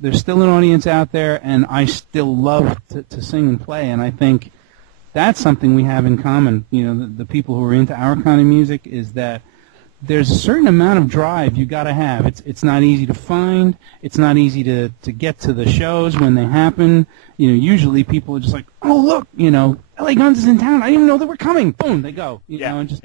there's still an audience out there, and I still love to sing and play, and I think that's something we have in common. You know, the people who are into our kind of music is that there's a certain amount of drive you got to have. It's not easy to find. It's not easy to get to the shows when they happen. You know, usually people are just like, oh, look, you know, LA Guns is in town. I didn't even know they were coming. Boom, they go. You know, and just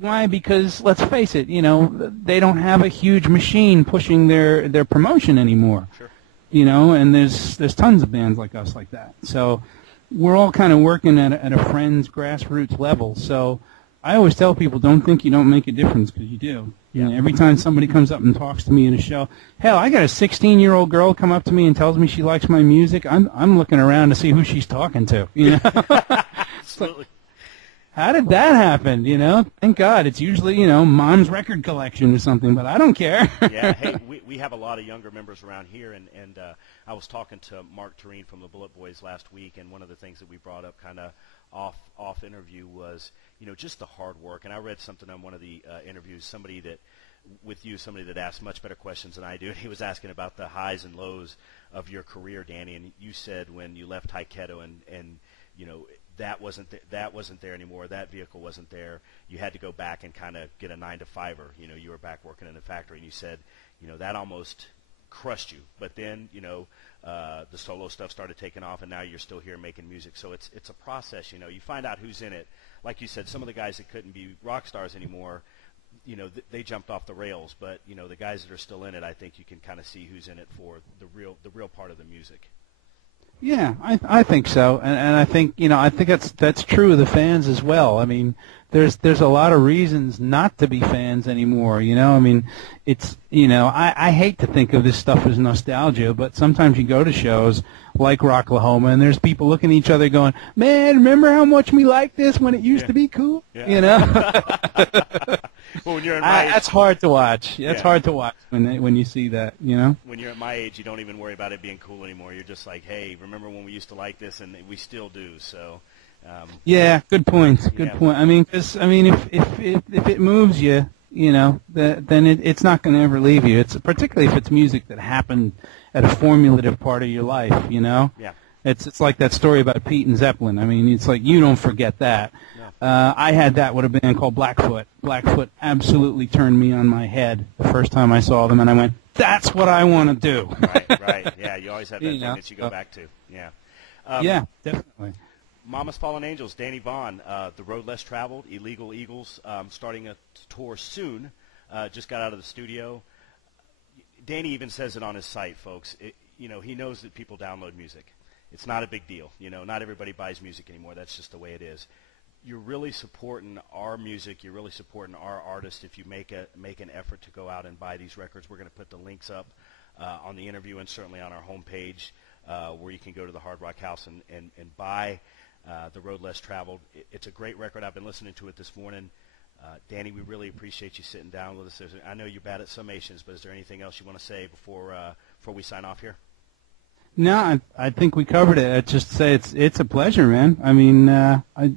why? Because let's face it, you know, they don't have a huge machine pushing their promotion anymore. Sure. You know, and there's tons of bands like us like that. So we're all kind of working at a friend's grassroots level. So I always tell people, don't think you don't make a difference, because you do. You know, every time somebody comes up and talks to me at a show, hell, I got a 16-year-old girl come up to me and tells me she likes my music. I'm looking around to see who she's talking to. You know, Absolutely. How did that happen? You know, thank God. It's usually, you know, mom's record collection or something, but I don't care. Yeah, hey, we have a lot of younger members around here, and I was talking to Mark Tureen from the Bullet Boys last week, and one of the things that we brought up kind of off interview was, you know, just the hard work. And I read something on one of the interviews, somebody that asked much better questions than I do. And he was asking about the highs and lows of your career, Danny, and you said when you left Taiketo and you know, that wasn't there anymore. That vehicle wasn't there. You had to go back and kind of get a 9-to-5-er. You know, you were back working in the factory, and you said, you know, that almost crushed you. But then, you know, the solo stuff started taking off, and now you're still here making music. So it's a process. You know, you find out who's in it. Like you said, some of the guys that couldn't be rock stars anymore, you know, they jumped off the rails. But you know, the guys that are still in it, I think you can kind of see who's in it for the real part of the music. Yeah, I think so, and I think, you know, I think that's true of the fans as well. I mean, there's a lot of reasons not to be fans anymore. You know, I mean, it's, you know, I hate to think of this stuff as nostalgia, but sometimes you go to shows like Rocklahoma, and there's people looking at each other going, "Man, remember how much we liked this when it used to be cool?" Yeah. You know. Well, when you're in my age, that's hard to watch. That's hard to watch when you see that, you know? When you're at my age, you don't even worry about it being cool anymore. You're just like, hey, remember when we used to like this, and we still do. So. Yeah, good point. Good point. I mean, because if it moves you, you know, then it's not going to ever leave you. It's particularly if it's music that happened at a formulative part of your life, you know. Yeah. It's like that story about Pete and Zeppelin. I mean, it's like you don't forget that. I had that with a band called Blackfoot. Blackfoot absolutely turned me on my head the first time I saw them, and I went, "That's what I want to do." Right. Yeah, you always have that thing that you go back to. Yeah. Yeah, definitely. Mama's Fallen Angels, Danny Vaughn, The Road Less Traveled, Illegal Eagles, starting a tour soon. Just got out of the studio. Danny even says it on his site, folks. You know, he knows that people download music. It's not a big deal. You know, not everybody buys music anymore. That's just the way it is. You're really supporting our music. You're really supporting our artists if you make an effort to go out and buy these records. We're going to put the links up on the interview and certainly on our homepage where you can go to the Hard Rock House and buy The Road Less Traveled. It's a great record. I've been listening to it this morning. Danny, we really appreciate you sitting down with us. I know you're bad at summations, but is there anything else you want to say before we sign off here? No, I think we covered it. I'd just say it's a pleasure, man. I mean,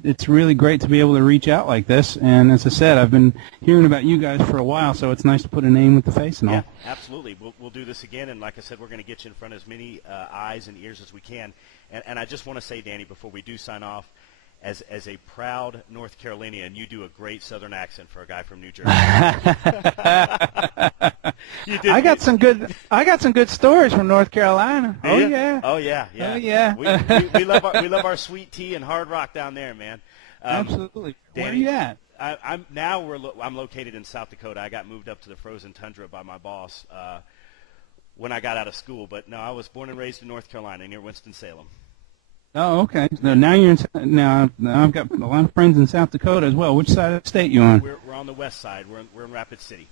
it's really great to be able to reach out like this. And as I said, I've been hearing about you guys for a while, so it's nice to put a name with the face and all. Yeah, absolutely. We'll do this again, and like I said, we're going to get you in front of as many eyes and ears as we can. And I just want to say, Danny, before we do sign off, as a proud North Carolinian, you do a great Southern accent for a guy from New Jersey. I got some good stories from North Carolina. Oh yeah. Oh yeah. Oh yeah. we love our sweet tea and hard rock down there, man. Absolutely. Danny, where are you at? I'm located in South Dakota. I got moved up to the frozen tundra by my boss when I got out of school. But no, I was born and raised in North Carolina near Winston-Salem. Oh, okay. So now you're now I've got a lot of friends in South Dakota as well. Which side of the state you on? We're on the west side. We're in Rapid City.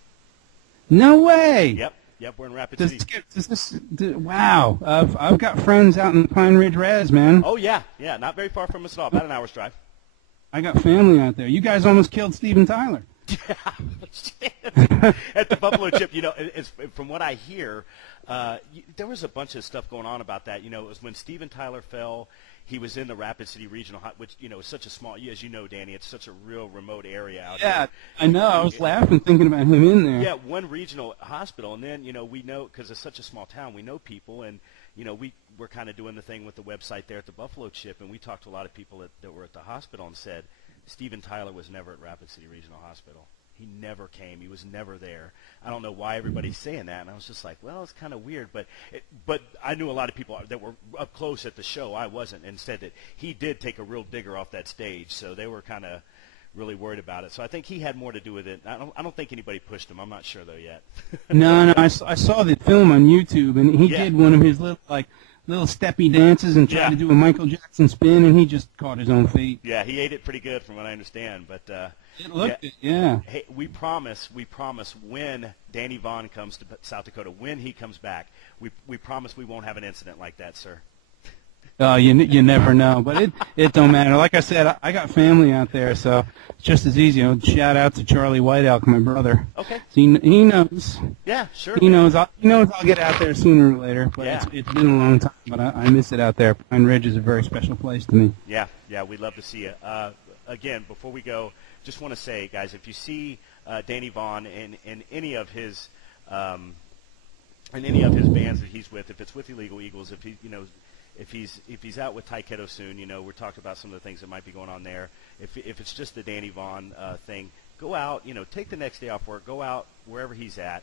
No way. Yep. We're in Rapid City. Wow. I've got friends out in Pine Ridge Res, man. Oh yeah. Not very far from us at all. About an hour's drive. I got family out there. You guys almost killed Steven Tyler. At the Buffalo Chip, you know, from what I hear, There was a bunch of stuff going on about that. You know, it was when Steven Tyler fell. He was in the Rapid City Regional, which, you know, is such a small, as you know, Danny, it's such a real remote area out here. Yeah, I know. I was laughing thinking about him in there. Yeah, one regional hospital. And then, you know, we know, because it's such a small town, we know people. And, you know, we're kind of doing the thing with the website there at the Buffalo Chip. And we talked to a lot of people that were at the hospital and said, Steven Tyler was never at Rapid City Regional Hospital. He never came. He was never there. I don't know why everybody's saying that. And I was just like, well, it's kind of weird. But I knew a lot of people that were up close at the show. I wasn't, and said that he did take a real digger off that stage. So they were kind of really worried about it. So I think he had more to do with it. I don't think anybody pushed him. I'm not sure, though, yet. No, I saw the film on YouTube, and he did one of his little steppy dances and tried to do a Michael Jackson spin, and he just caught his own feet. Yeah, he ate it pretty good from what I understand. But it looked it, yeah. Hey, we promise when Danny Vaughn comes to South Dakota, when he comes back, we promise we won't have an incident like that, sir. You never know, but it don't matter. Like I said, I got family out there, so it's just as easy. You know, shout out to Charlie White Elk, my brother. Okay. So he knows. Yeah, sure. He knows I'll get out there sooner or later. But it's been a long time, but I miss it out there. Pine Ridge is a very special place to me. Yeah, we'd love to see you. Again, before we go, just want to say, guys, if you see Danny Vaughn in any of his bands that he's with, if it's with Illegal Eagles, if he, you know. If he's out with Taiketo soon, you know, we're talking about some of the things that might be going on there. If it's just the Danny Vaughn thing, go out, you know, take the next day off work, go out wherever he's at,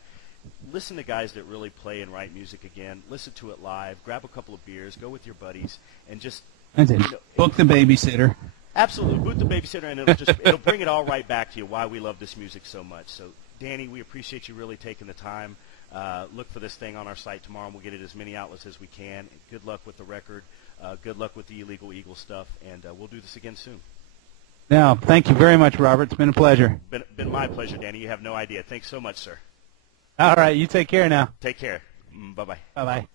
listen to guys that really play and write music again, listen to it live, grab a couple of beers, go with your buddies, and just book the babysitter. Absolutely, book the babysitter, and it'll bring it all right back to you why we love this music so much. So, Danny, we appreciate you really taking the time. Look for this thing on our site tomorrow, and we'll get it as many outlets as we can. Good luck with the record. Good luck with the Illegal Eagle stuff, and we'll do this again soon. Now, thank you very much, Robert. It's been a pleasure. Been my pleasure, Danny. You have no idea. Thanks so much, sir. All right, you take care now. Take care. Bye-bye. Bye-bye.